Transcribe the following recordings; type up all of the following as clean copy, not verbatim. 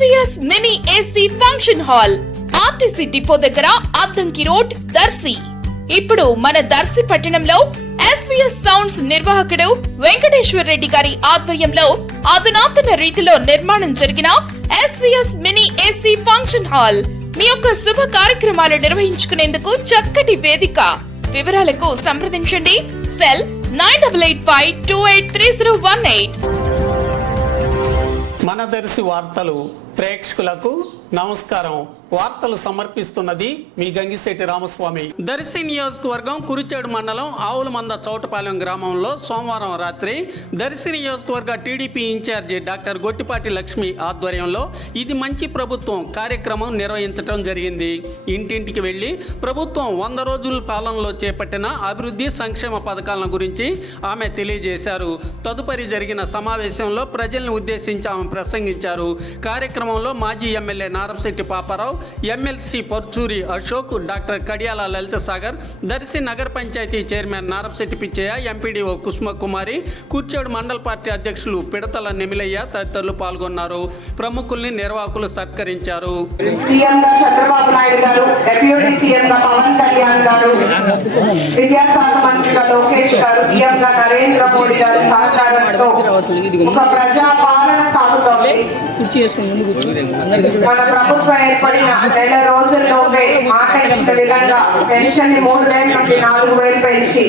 SVS mini AC function hall RTC depot దగ్గర Addanki road Darsi. ఇప్పుడు మన దర్శి పట్టణంలో SVS సౌండ్స్ నిర్వాహకుడు వెంకటేశ్వర రెడ్డి గారి ఆధ్వర్యంలో అధునాతన రీతిలో నిర్మాణం జరిగిన SVS mini AC function hall మీ యొక్క శుభ కార్యక్రమాలు నిర్వహించుకునేందుకు చక్కటి వేదిక. వివరాలకు సంప్రదించండి సెల్ 9885283018. మన దర్శి వార్తలు ప్రేక్షకులకు నమస్కారం. వార్తలు సమర్పిస్తున్నది మీ గంగిశెట్టి రామస్వామి. దర్శి నియోజకవర్గం కురిచేడు మండలం ఆవులమంద చౌటపాలెం గ్రామంలో సోమవారం రాత్రి దర్శి నియోజకవర్గ TDP incharge doctor Gottipati Lakshmi ఆధ్వర్యంలో ఇది మంచి ప్రభుత్వం కార్యక్రమం నిర్వహించడం జరిగింది. ఇంటింటికి వెళ్లి ప్రభుత్వం 100 రోజుల పాలనలో చేపట్టిన అభివృద్ధి సంక్షేమ పథకాలను గురించి ఆమె తెలియజేశారు. తదుపరి జరిగిన సమావేశంలో ప్రజలను ఉద్దేశించి ఆమె ప్రసంగించారు. కార్యక్రమంలో మాజీ MLA Narapasetti Paparao, MLC Parchuri Ashok, doctor Kadiyala Lalitha Sagar, Darsi నగర పంచాయతీ చైర్మన్ నారపశెట్టి పిచ్చయ్య, ఎంపీడీఓ కుసుమకుమారి, కూర్చేడు మండల పార్టీ అధ్యక్షులు పిడతల నెమిలయ్య తదితరులు పాల్గొన్నారు. ప్రముఖుల్ని నిర్వాహకులు సత్కరించారు. చంద్రబాబు నాయుడు గారు, డిప్యూటీ సీఎం పవన్ కళ్యాణ్ గారు, విద్యాశాఖ మంత్రిగా లోకేష్ గారు, పీఎం నరేంద్ర మోడీ గారి సహకారంతో ఒక ప్రజాపాలన సాగుతోంది. మన ప్రభుత్వం ఏర్పడిన నెల రోజుల్లోనే మాట ఇచ్చిన విధంగా పెన్షన్ 3,000 నుండి 4,000 పెంచి,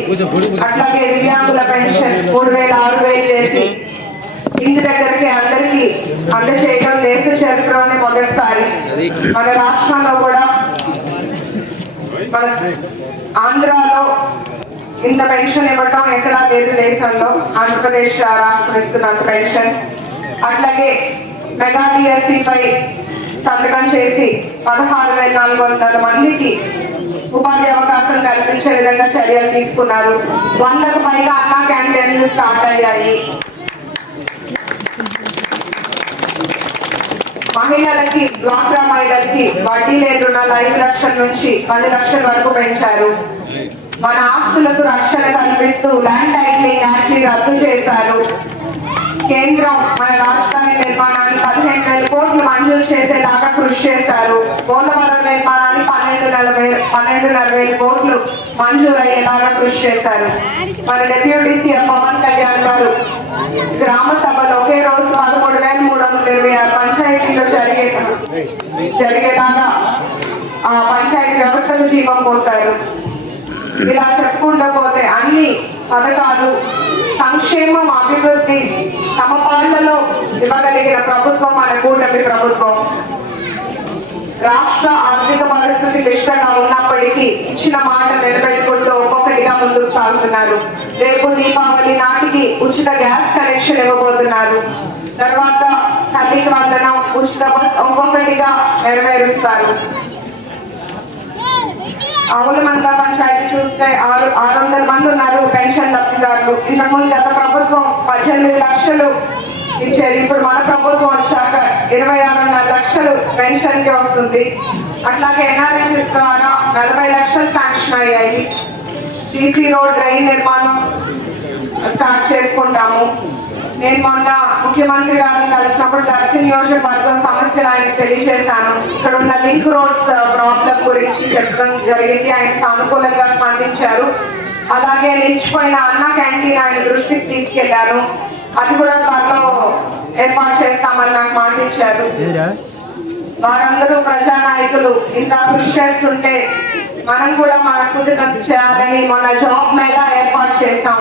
అట్లాగే దివ్యాంగుల పెన్షన్ 3,000 6,000 చేసి ఇంటి దగ్గరికి అందరికీ అందజేయడం దేశ చరిత్రలోనే మొదటిసారి. మన రాష్ట్రంలో కూడా మన ఆంధ్రాలో ఇంత పెన్షన్ ఇవ్వటం ఎక్కడా లేదు దేశంలో. ఆంధ్రప్రదేశ్ రాష్ట్రం ఇస్తున్న పెన్షన్. అట్లాగే మెగా డిఎస్సిపై సంతకం చేసి 16,400 మందికి ఉపాధి అవకాశం కల్పించే విధంగా చర్యలు తీసుకున్నారు. 100కు పైగా అన్నా క్యాంటీన్లు స్టార్ట్ అయ్యాయి. మహిళలకి, డ్వాక్రా మహిళలకి వడ్డీ లేని రుణాలు 5 లక్షల నుంచి 10 లక్షల వరకు పెంచారు. మన ఆస్తులకు రక్షణ కల్పిస్తూ ల్యాండ్ టైటిలింగ్ యాక్ట్ రద్దు చేశారు. కేంద్రం మన రాజధాని నిర్మాణాన్ని 15,000 కోట్లు మంజూరు చేసేదాకా కృషి చేశారు. పోలవరం నిర్మాణాన్ని 12,40,000 కోట్లు మంజూరు అయ్యేలాగా కృషి చేశారు. మన డిప్యూటీ సీఎం పవన్ కళ్యాణ్ గారు గ్రామ సభలో ఒకే రోజు 13,326 పంచాయతీలు జరిగేలాగా ఆ పంచాయతీ వ్యవస్థలు జీవం పోతారు. ఇలా చెప్పుకుంటూ పోతే అన్ని పథకాలు, సంక్షేమం, అభివృద్ధి సమపాళ్లలో ఇవ్వగలిగిన ప్రభుత్వం మన కూటమి ప్రభుత్వం. రాష్ట్ర ఆర్థిక పరిస్థితి క్లిష్టంగా ఉన్నప్పటికీ ఇచ్చిన మాట నిలబెట్టుకుంటూ ఒక్కొక్కటిగా ముందుకు సాగుతున్నారు. రేపు దీపావళి నాటికి ఉచిత గ్యాస్ కనెక్షన్ ఇవ్వబోతున్నారు. తర్వాత తల్లికి వందనం, ఉచిత బస్ ఒక్కొక్కటిగా నెరవేరుస్తారు. ఆవులమంద పంచాయతీ చూస్తే 600 మంది ఉన్నారు పెన్షన్ లబ్ధిదారులు. ఇంతకుముందు గత ప్రభుత్వం 18 లక్షలు ఇచ్చేది. ఇప్పుడు మన ప్రభుత్వం వచ్చాక 26.5 లక్షలు పెన్షన్ కి వస్తుంది. అట్లాగే NRS ద్వారా 40 లక్షలు శాంక్షన్ అయ్యాయి. సిసి రోడ్, డ్రైన్ నిర్మాణం స్టార్ట్ చేసుకుంటాము. నేను మొన్న ముఖ్యమంత్రి గారిని కలిసినప్పుడు దర్శి నియోజకవర్గం సమస్యలు ఆయనకు తెలియజేశాను. ఇక్కడ ఉన్న లింక్ రోడ్స్ ప్రాబ్లం గురించి చెప్పడం జరిగింది. ఆయన సానుకూలంగా స్పందించారు. అలాగే నిలిచిపోయిన అన్న క్యాంటీన్ ఆయన దృష్టికి తీసుకెళ్లాను. అది కూడా త్వరలో ఏర్పాటు చేస్తామని నాకు మాట ఇచ్చారు. వారందరూ ప్రజానాయకులు ఇంత కృషి చేస్తుంటే మనం కూడా మన కుదిరినంత చేయాలని మొన్న జాబ్ మేళా ఏర్పాటు చేస్తాం.